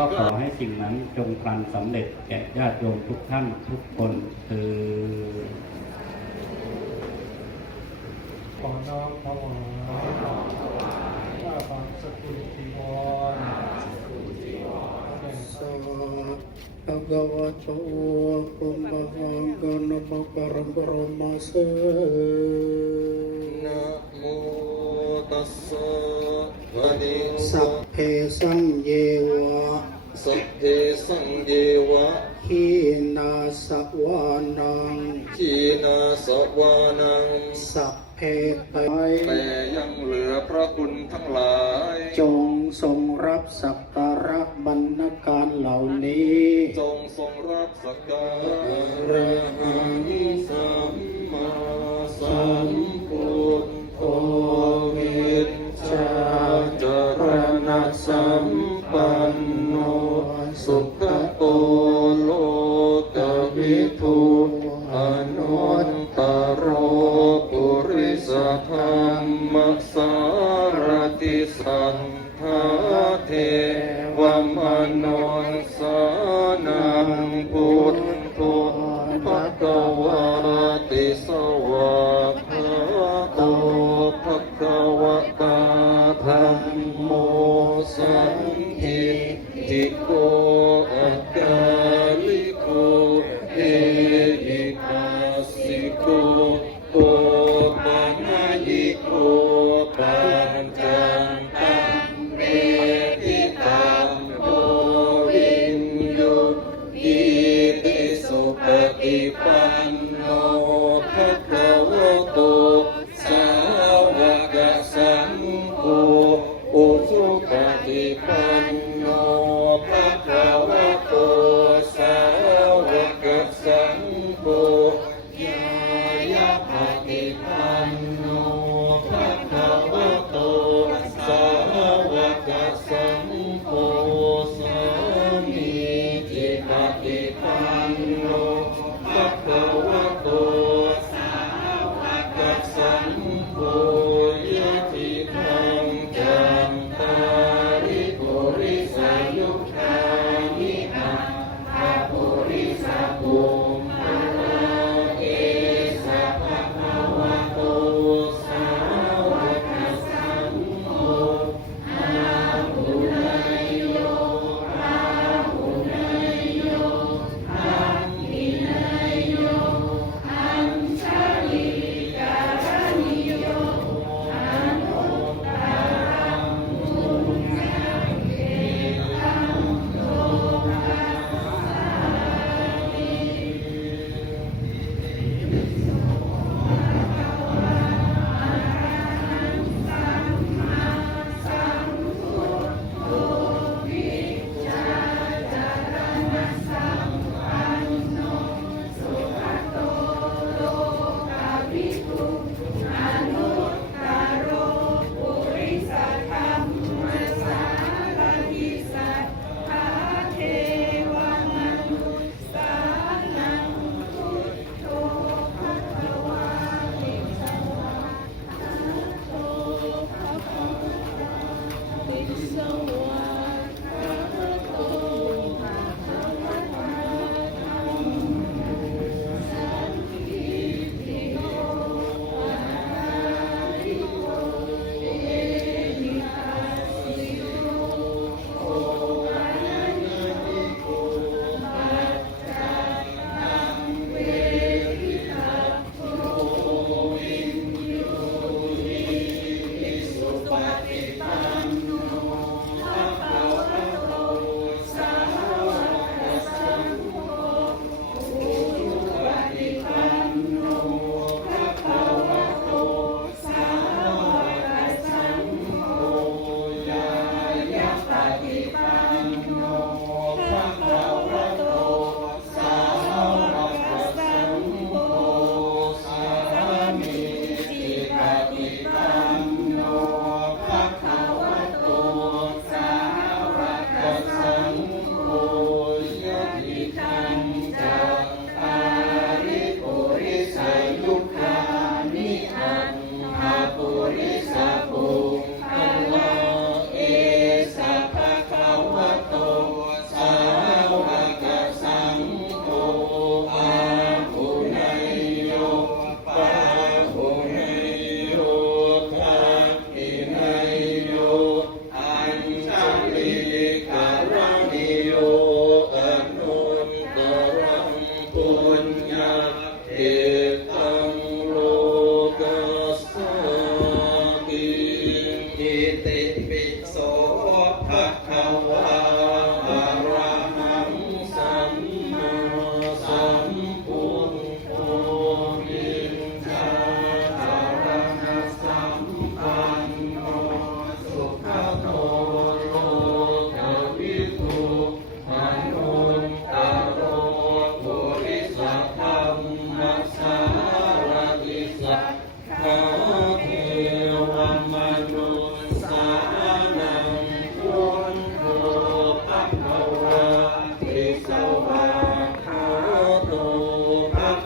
ก็ขอให้สิ่งนั้นจงพลันสำเร็จแก่ญาติโยมทุกท่านทุกคนคือขอน้อมถวายข้าพระสกุลจีวรแด่สวะภะคะวะโตปุมมะวังกนะภะคะรังบรมเสนะโมตัสสะภะคะวะสัพเพสังเยวะสัพเพสังเยวะขีนาสวานังขีนาสวานังสัพเพแต่ยังเหลือพระคุณทั้งหลายจงทรงรับสักการะบรรณาการเหล่านี้จงทรงรับสักการะหังสัมมาสัมพุทโธวิชชาจรณะสัมปันโนสุขโตโลกวิทูอนุตตโรปุริสธรรมสารติสัทธาเทวมนุสสานังพุทโธภควาติสวากขาโตภควตาธัมโมสังฆิติโกอักขาลิโกเอหิปัสสิโกโกปัญญิโกปัญจันตังเมติตังโพวินยุอิติสุปฏิปันโนภะคะ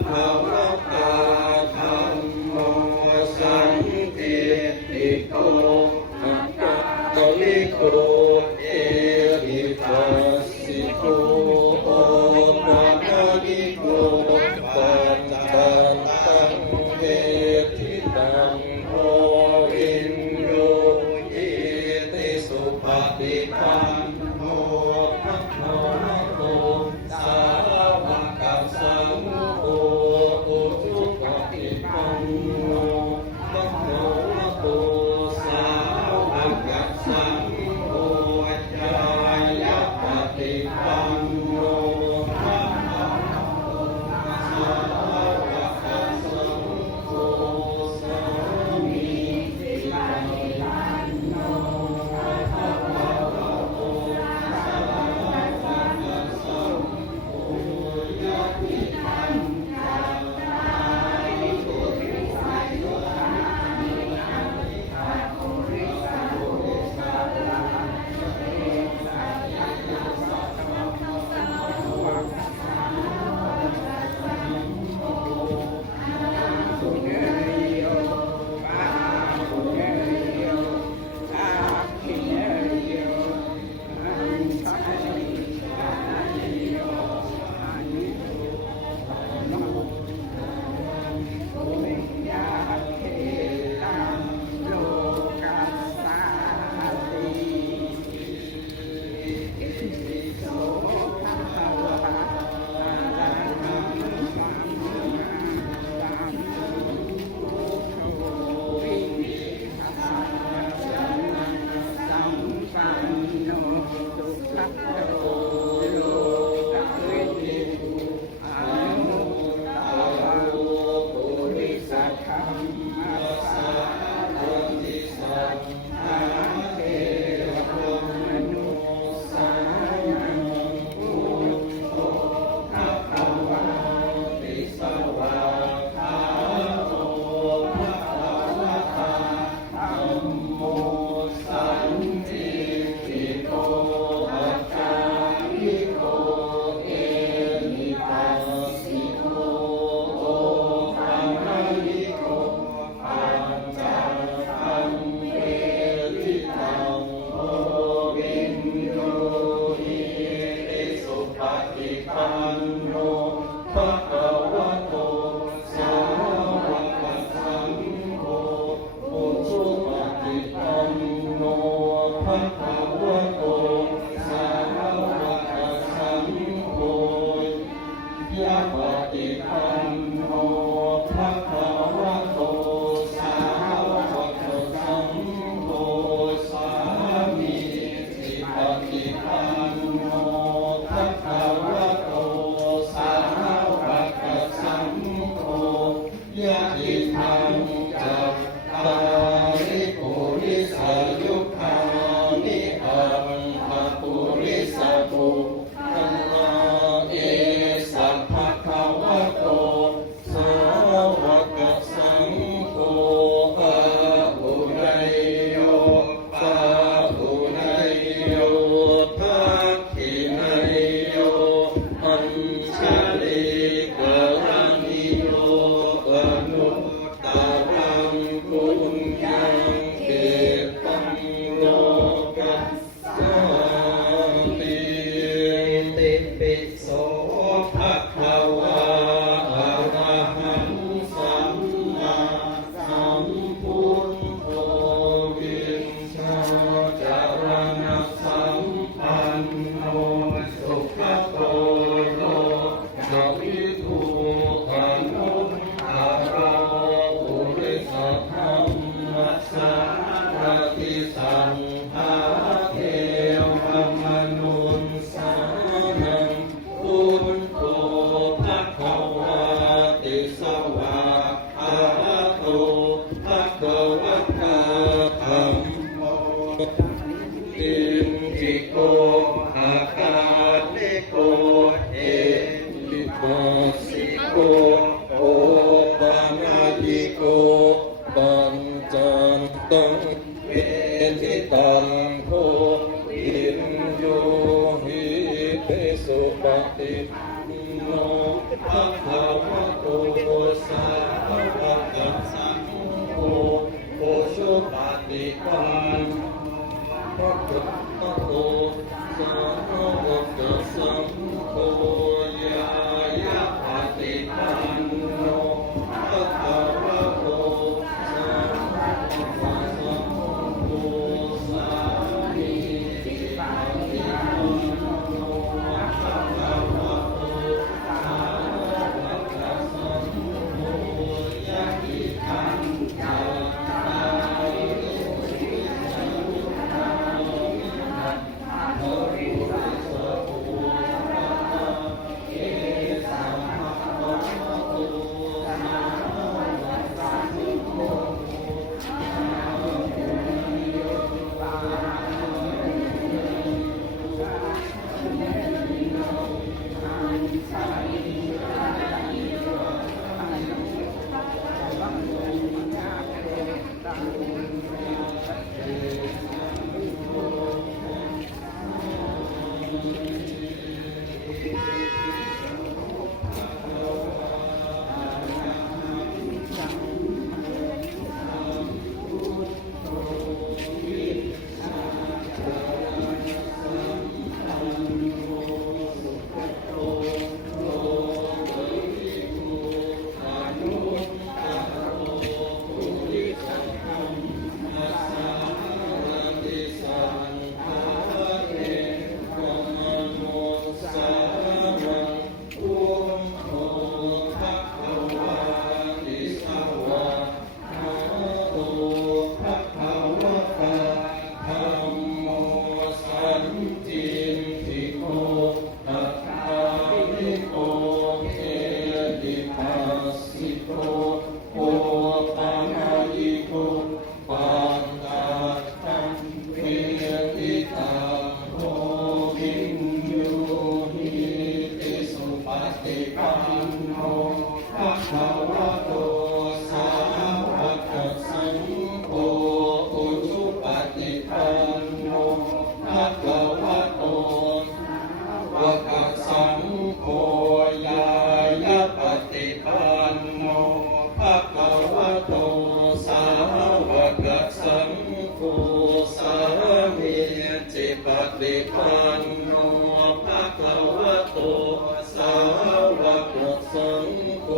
คะวะตาธัมโมสันติติโกอะระหะลิโกเอหิปัสสิโกโอระหะลิโกปัญจตังเวทิตังโอวินโยอิติสุปฏิปันโนภะคะวะโตสาวกสังโฆอุชุปฏิปันโนภะคะวะโตสาวกสังโฆญายะปฏิปันโนภะคะวะโตสาวกสังโฆสามีจิปันโนภะคะวะโตสาวกสังโฆญาติธัมมาปุริสัยโยสุปฏิโนภะคะวะโต วะโตสาวกสังโฆอุชุปฏิปันโนภะคะวะโตวะกะสังโฆยายะปฏิปันโนภะคะวะโตสาวกสังโฆสามีจิปฏิปันโนภะคะวะโตสาวกสังโฆ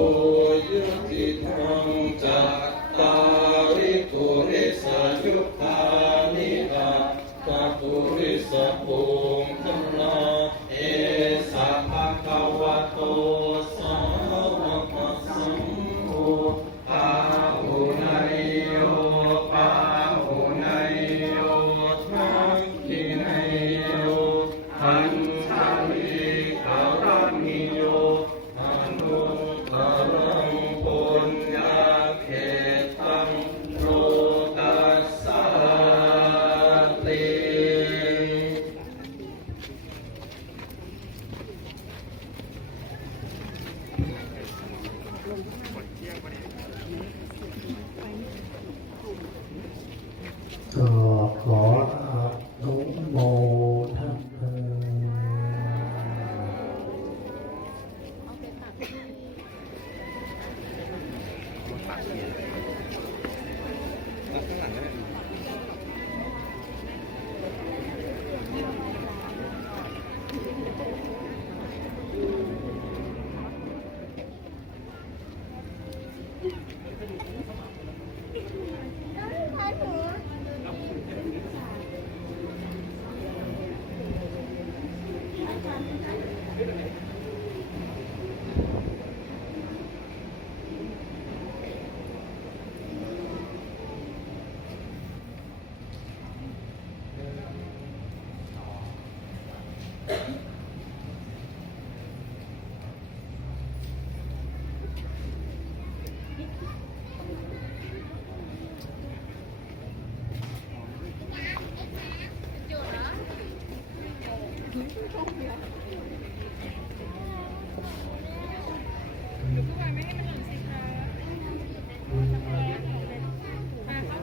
ยุติธรรมจัตตาริปุริสยุคานิอัตตปุริสภูมิธรรมเอสะภะคะวะโตสาวกสังโฆปาหุนายโยปาหุนายโยทักขินายโยอัญชลีกรณิโยอนุตรังปุญญาเขตังโลกัสสาติ ก็ขออนุโมทนา Thank you.